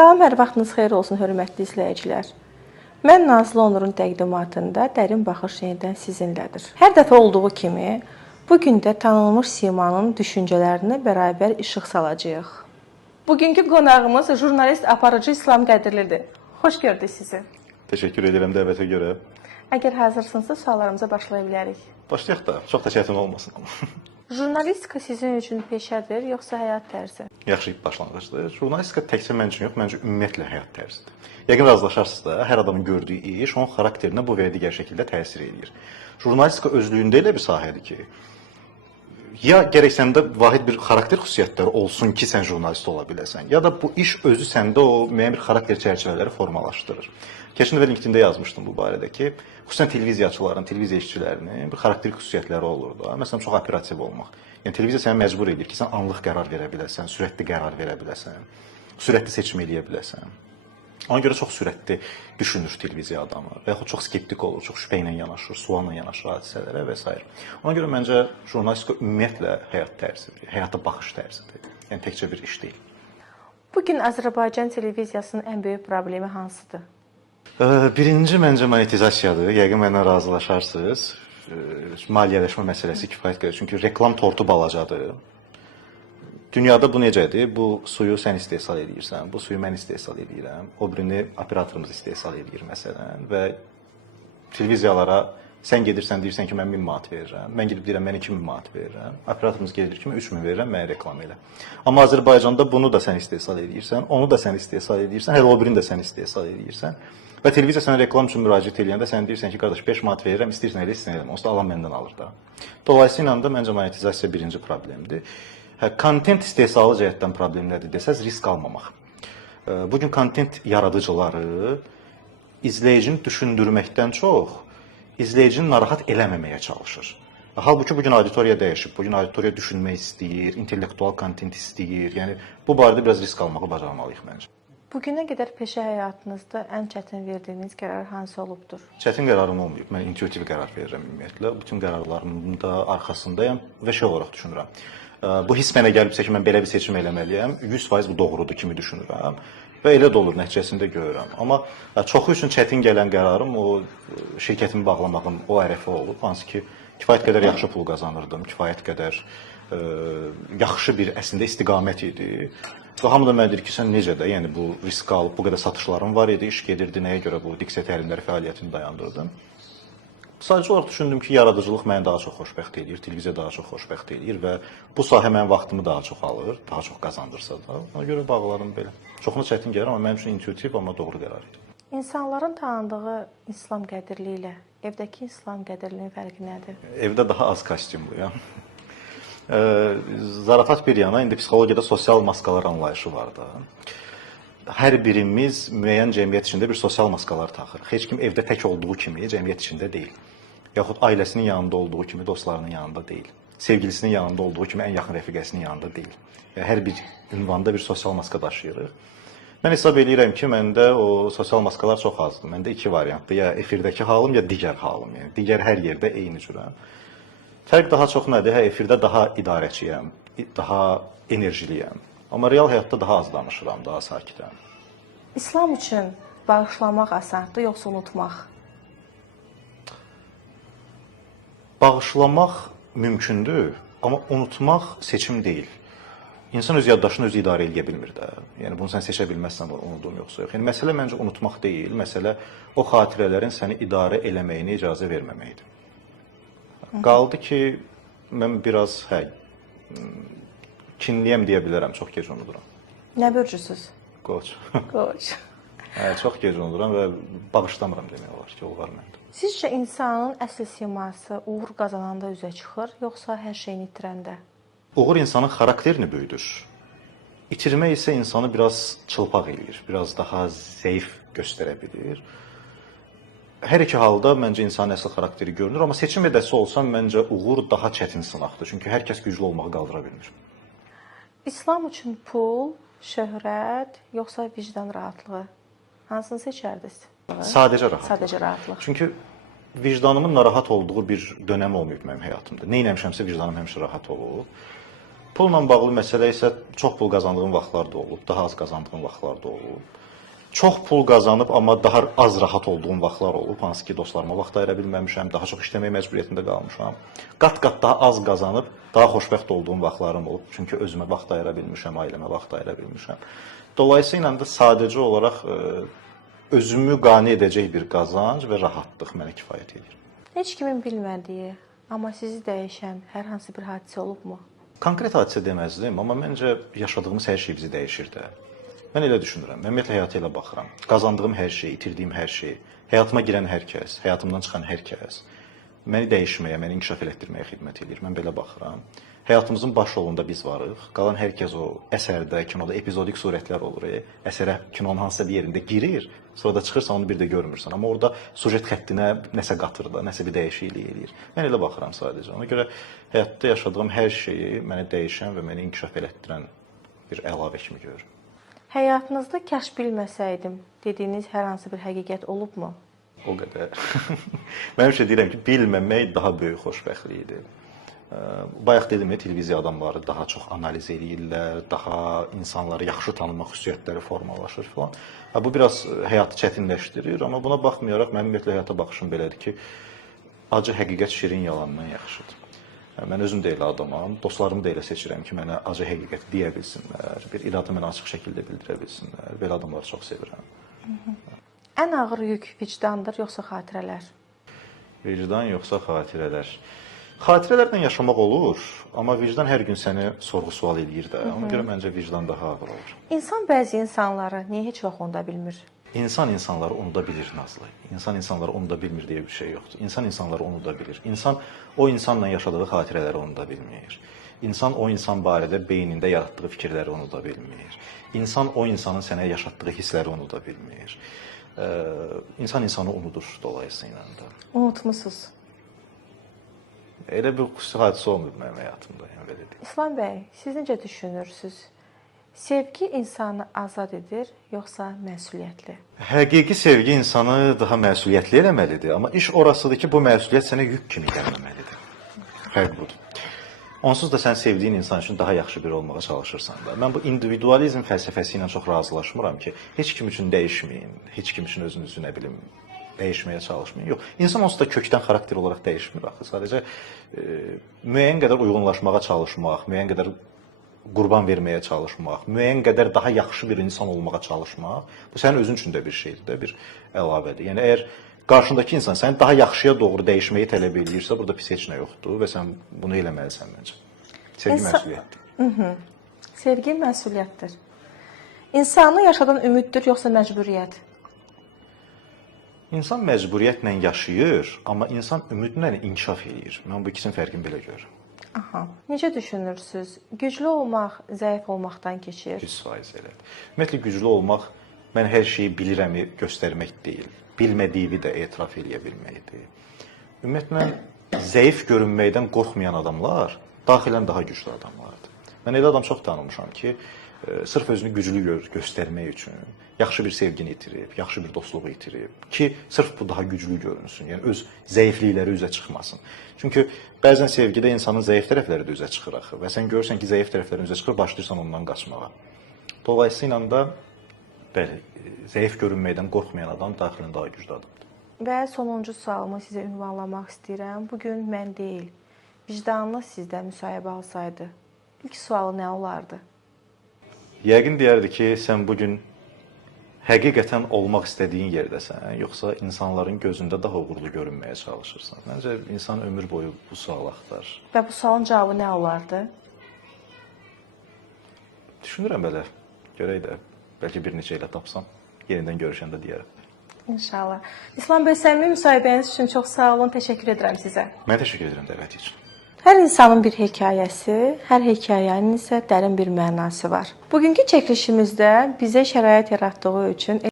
Salam, hər vaxtınız xeyir olsun, hörmətli izləyicilər. Mən Nazlı Onurun təqdimatında Dərin Baxış yenidən sizinlədir. Hər dəfə olduğu kimi, bugün də tanınmış simanın düşüncələrinə bərabər işıq salacağıq. Bugünkü qonağımız jurnalist aparıcı İslam Qədirlidir. Xoş gördük sizi. Təşəkkür edirəm dəvətə görə. Əgər hazırsınızsa suallarımıza başlaya bilərik. Başlayaq da, çox da çətin olmasın. Jurnalistika sizin üçün peşədir, yoxsa həyat tərzi? Yaxşı başlanğıcdır. Jurnalistika təkcə mən üçün yox, məncə ümumiyyətlə həyat tərzidir. Yəqin razılaşarsınız da, hər adamın gördüyü iş onun xarakterinə bu və ya digər şəkildə təsir edir. Jurnalistika özlüyündə elə bir sahədir ki, ya gərək səndə vahid bir xarakter xüsusiyyətləri olsun ki, sən jurnalist ola biləsən, ya da bu iş özü səndə o müəyyən bir xarakter çərçivələri formalaşdırır. Keçən dəfə LinkedIn-də yazmışdım bu barədə ki, xüsusən televiziyaçıların, televiziya işçilərinin bir xarakter xüsusiyyətləri olur da. Məsələn, çox operativ olmaq. Yəni televiziya səni məcbur edir ki, sən anlıq qərar verə biləsən, sürətli qərar verə biləsən, sürətli seçim eləyə biləsən. Ona görə çox sürətli düşünür televiziya adamı və yaxud çox skeptik olur, çox şübhə ilə yanaşır, sualla yanaşır hadisələrə və s. Ona görə məncə jurnalistika ümumiyyətlə həyat tərzidir, həyata baxış tərzidir. Yəni təkcə bir iş deyil. Bugün Azərbaycan televiziyasının ən böyük problemi hansıdır? Birinci məncə monetizasiyadır. Yəqin mənimlə razılaşarsınız. Maliyyələşmə məsələsi kifayət qədər. Çünki reklam tortu balacadır. Dünyada bu necədir? Bu suyu sən istehsal edirsən, bu suyu mən istehsal edirəm, o birini operatorumuz istehsal edir məsələn və televiziyalara sən gedirsən deyirsən ki, mən 1000 manat verirəm, mən gedib deyirəm mən 2000 manat verirəm, operatorumuz gedir ki, mən 3000 verirəm, mənə reklam elə. Amma Azərbaycanda bunu da sən istehsal edirsən, onu da sən istehsal edirsən, hələ o birini də sən istehsal edirsən və televiziya sənə reklam üçün müraciət edəndə sən deyirsən ki, qardaş 5 manat verirəm, istəyirsən elə, istəyirsən elə, onsuz da alan məndən alır da. Dolayısıyla da məncə monetizasiya birinci problemdir. Kontent istehsalı cəhətdən problem nədir desəz, risk almamaq. Bugün kontent yaradıcıları izləyicini düşündürməkdən çox, izləyicini narahat eləməməyə çalışır. Halbuki bugün auditoriya dəyişib, bugün auditoriya düşünmək istəyir, intellektual kontent istəyir. Yəni bu barədə biraz risk almağı bacarmalıyıq məncə. Bugünə qədər peşə həyatınızda ən çətin verdiyiniz qərar hansı olubdur? Çətin qərarım olmayıb. Mən intuitiv qərar verirəm ümumiyyətlə. Bütün qərarlarımın da arxasındayam və şey olaraq düşünürəm. Bu hiss mənə gəlibsə ki, mən belə bir seçim eləməliyəm, 100% bu doğrudur kimi düşünürəm və elə də olur, nəticəsində görürəm. Amma çoxu üçün çətin gələn qərarım o şirkətimi bağlamağım o ərəfə olub. Hansı ki, kifayət qədər yaxşı pul qazanırdım, kifayət qədər yaxşı bir əslində istiqamət idi. Və hamı da mənə deyir ki, sən necə də, yəni bu risk alıb, bu qədər satışlarım var idi, iş gedirdi, nəyə görə bu diksiya təlimləri fəaliyyətini dayandırdım. Sadəcə olaraq düşündüm ki, yaradıcılıq məni daha çox xoşbəxt eləyir, televiziya daha çox xoşbəxt eləyir və bu sahə mənim vaxtımı daha çox alır, daha çox qazandırsa da. Ona görə bağladım belə. Çoxunu çətin gəlir, amma mənim üçün intuitiv, amma doğru qərar idi. İnsanların tanıdığı İslam Qədirli ilə evdəki İslam Qədirlinin fərqi nədir? Evdə daha az kostyumluyam. Zarafat bir yana, indi psixologiyada sosial maskalar anlayışı var da. Hər birimiz müəyyən cəmiyyət içində bir sosial maskalar taxır. Heç kim evdə tək olduğu kimi cəmiyyət içində deyil. Yaxud ailəsinin yanında olduğu kimi dostlarının yanında deyil. Sevgilisinin yanında olduğu kimi ən yaxın rəfiqəsinin yanında deyil. Hər bir ünvanda bir sosial maska daşıyırıq. Mən hesab edirəm ki, məndə o sosial maskalar çox azdır. Məndə iki variantdır. Ya efirdəki halım, ya digər halım. Yəni digər hər yerdə eyni cürəm. Fərq daha çox nədir? Hə, efirdə daha idarəçiyəm, daha enerjiliyəm. Amma real həyatda daha az danışıram, daha sakitəm. İslam üçün bağışlamaq asandır, yoxsa unutmaq? Bağışlamaq mümkündür, amma unutmaq seçim deyil. İnsan öz yaddaşını özü idarə edə bilmir də. Yəni bunu sən seçə bilməzsən, unudum yoxsa yox. Yəni məsələ məncə unutmaq deyil, məsələ o xatirələrin səni idarə eləməyinə icazə verməməkdir. Qaldı ki, mən biraz kinliyəm deyə bilərəm, çox gec unuduram. Nə bürcüsüz? Qoç. Qoç. Çox gec unuduram və bağışlamıram demək olar ki, o var məndə. Sizcə insanın əsl siması uğur qazananda üzə çıxır, yoxsa hər şeyini itirəndə? Uğur insanın xarakterini böyüdür. İtirmək isə insanı biraz çılpaq eləyir, biraz daha zəif göstərə bilir. Hər iki halda məncə insanın əsl xarakteri görünür, amma seçim edəsi olsam məncə uğur daha çətin sınaqdır. Çünki hər kəs güclü olmağı qaldıra bilmir. İslam üçün pul, şöhrət, yoxsa vicdan rahatlığı? Hansını seçərdiniz? Sadəcə rahatlıq. Sadəcə rahatlıq. Çünki vicdanımın narahat olduğu bir dönəm olmayıb mənim həyatımda. Nə eləmişəmsə vicdanım həmişə rahat olub. Pulla bağlı məsələ isə çox pul qazandığım vaxtlar da olub, daha az qazandığım vaxtlar da olub. Çox pul qazanıb amma daha az rahat olduğum vaxtlar olub, hansı ki dostlarıma vaxt ayıra bilməmişəm, daha çox işləmək məcburiyyətində qalmışam. Qat-qat daha az qazanıb, daha xoşbəxt olduğum vaxtlarım olub. Çünki özümə vaxt ayıra bilmişəm, ailəmə vaxt ayıra bilmişəm. Dolayısıyla da sadəcə olaraq özümü qane edəcək bir qazanc və rahatlıq mənə kifayət edir. Heç kimin bilmədiyi, amma sizi dəyişən hər hansı bir hadisə olubmu? Konkret hadisə deməzdim, amma məncə yaşadığımız hər şey bizi dəyişir də. Mən elə düşünürəm, mən ümumiyyətlə həyata elə baxıram. Qazandığım hər şey, itirdiyim hər şey, həyatıma girən hər kəs, həyatımdan çıxan hər kəs məni dəyişməyə, məni inkişaf elətdirməyə xidmət edir. Mən belə baxıram. Həyatımızın baş rolunda biz varıq. Qalan hər kəs o əsərdə, kinoda epizodik surətlər olur. Əsərə, kinonun hansısa bir yerində girir, sonra da çıxırsan, onu bir də görmürsən. Amma orada sujet xəttinə nəsə qatır da, nəsə bir dəyişiklik eləyir. Mən elə baxıram sadəcə. Ona görə həyatda yaşadığım hər şeyi mənə dəyişən və məni inkişaf elətdirən bir əlavə kimi görürəm. Həyatınızda kaş bilməsəydim dediyiniz hər hansı bir həqiqət olubmu? O qədər. Mən həmişə deyirəm ki, bilməmək daha böyük xoşbəxtlikdir. Bayaq dedim, televiziya adamları daha çox analiz eləyirlər, daha insanları yaxşı tanımaq xüsusiyyətləri formalaşır filan. Bu biraz həyatı çətinləşdirir, amma buna baxmayaraq mənim ümumiyyətlə həyata baxışım belədir ki, acı həqiqət şirin yalandan yaxşıdır. Mən özüm də elə adamam, dostlarımı da elə seçirəm ki, mənə acı həqiqət deyə bilsinlər, bir iradı mənə açıq şəkildə bildirə bilsinlər. Belə adamları çox sevirəm. Ən ağır yük vicdandır, yoxsa xatirələr? Vicdan yoxsa xatirələr? Xatirələrlə yaşamaq olur, amma vicdan hər gün səni sorğu-sual eləyir də. Ona görə məncə vicdan daha ağır olur. İnsan bəzi insanları niyə heç vaxt unuda bilmir? İnsan insanları unuda bilir, Nazlı. İnsan insanları unuda bilmir deyə bir şey yoxdur. İnsan insanları unuda bilir. İnsan o insanla yaşadığı xatirələri unuda bilmir. İnsan o insan barədə beynində yaratdığı fikirləri unuda bilmir. İnsan o insanın sənə yaşatdığı hissləri unuda bilmir. İnsan insanı unudur dolayısıyla da. Unutmusunuz. Elə bir xüsusi hadisə olmur mənim həyatımda, yəni belə deyim. İslam bəy, siz necə düşünürsünüz? Sevgi insanı azad edir, yoxsa məsuliyyətli? Həqiqi sevgi insanı daha məsuliyyətli eləməlidir, amma iş orasıdır ki, bu məsuliyyət sənə yük kimi gəlməməlidir. Fərq budur. Onsuz da sən sevdiyin insan üçün daha yaxşı biri olmağa çalışırsan da. Mən bu individualizm fəlsəfəsi ilə çox razılaşmıram ki, heç kim üçün dəyişməyin, heç kim üçün özünüzü nə bilim dəyişməyə çalışmayın. Yox, insan onsuz da kökdən xarakter olaraq dəyişmir axı. Sadəcə müəyyən qədər uyğunlaşmağa çalışmaq, müəyyən qədər qurban verməyə çalışmaq, müəyyən qədər daha yaxşı bir insan olmağa çalışmaq, bu sənin özün üçün də bir şeydir də, bir əlavədir. Yəni əgər qarşındakı insan səni daha yaxşıya doğru dəyişməyi tələb edirsə, burada pis heç nə yoxdur və sən bunu eləməlisən məncə. Sevgi məsuliyyətdir. Sevgi məsuliyyətdir. İnsanı yaşadan ümiddir, yoxsa məcburiyyət? İnsan məcburiyyətlə yaşayır, amma insan ümidlə inkişaf edir. Mən bu ikisinin fərqini belə görürəm. Aha. Necə düşünürsüz? Güclü olmaq zəif olmaqdan keçir. 100% elədir. Ümumiyyətlə güclü olmaq mən hər şeyi bilirəmi göstərmək deyil. Bilmədiyimi də etiraf eləyə bilməkdir. Ümumiyyətlə zəif görünməkdən qorxmayan adamlar daxilən daha güclü adamlardır. Mən elə adam çox tanımışam ki, sırf özünü güclü göstərmək üçün yaxşı bir sevgini itirib, yaxşı bir dostluğu itirib ki, sırf bu daha güclü görünsün. Yəni öz zəiflikləri üzə çıxmasın. Çünki bəzən sevgidə insanın zəif tərəfləri də üzə çıxır axı və sən görürsən ki, zəif tərəflərin üzə çıxır, başlayırsan ondan qaçmağa. Dolayısıyla da bəli, zəif görünməkdən qorxmayan adam daxilən daha güclü adamdır. Və sonuncu sualımı sizə ünvanlamaq istəyirəm. Bugün mən deyil, vicdanınız sizdən müsahibə alsaydı, ilk sualı nə olardı? Yəqin deyərdi ki, sən bugün həqiqətən olmaq istədiyin yerdəsən, yoxsa insanların gözündə daha uğurlu görünməyə çalışırsan? Məncə insan ömür boyu bu sual axtar. Və bu sualın cavabı nə olardı? Düşünürəm belə, görək də, bəlkə bir neçə ilə tapsam, yenidən görüşəndə deyərəm. İnşallah. İslam bəy, səmimi müsahibəniz üçün çox sağ olun, təşəkkür edirəm sizə. Mən təşəkkür edirəm dəvəti üçün. Hər insanın bir hekayəsi, hər hekayənin isə dərin bir mənası var. Bugünkü çəkilişimizdə bizə şərait yaratdığı üçün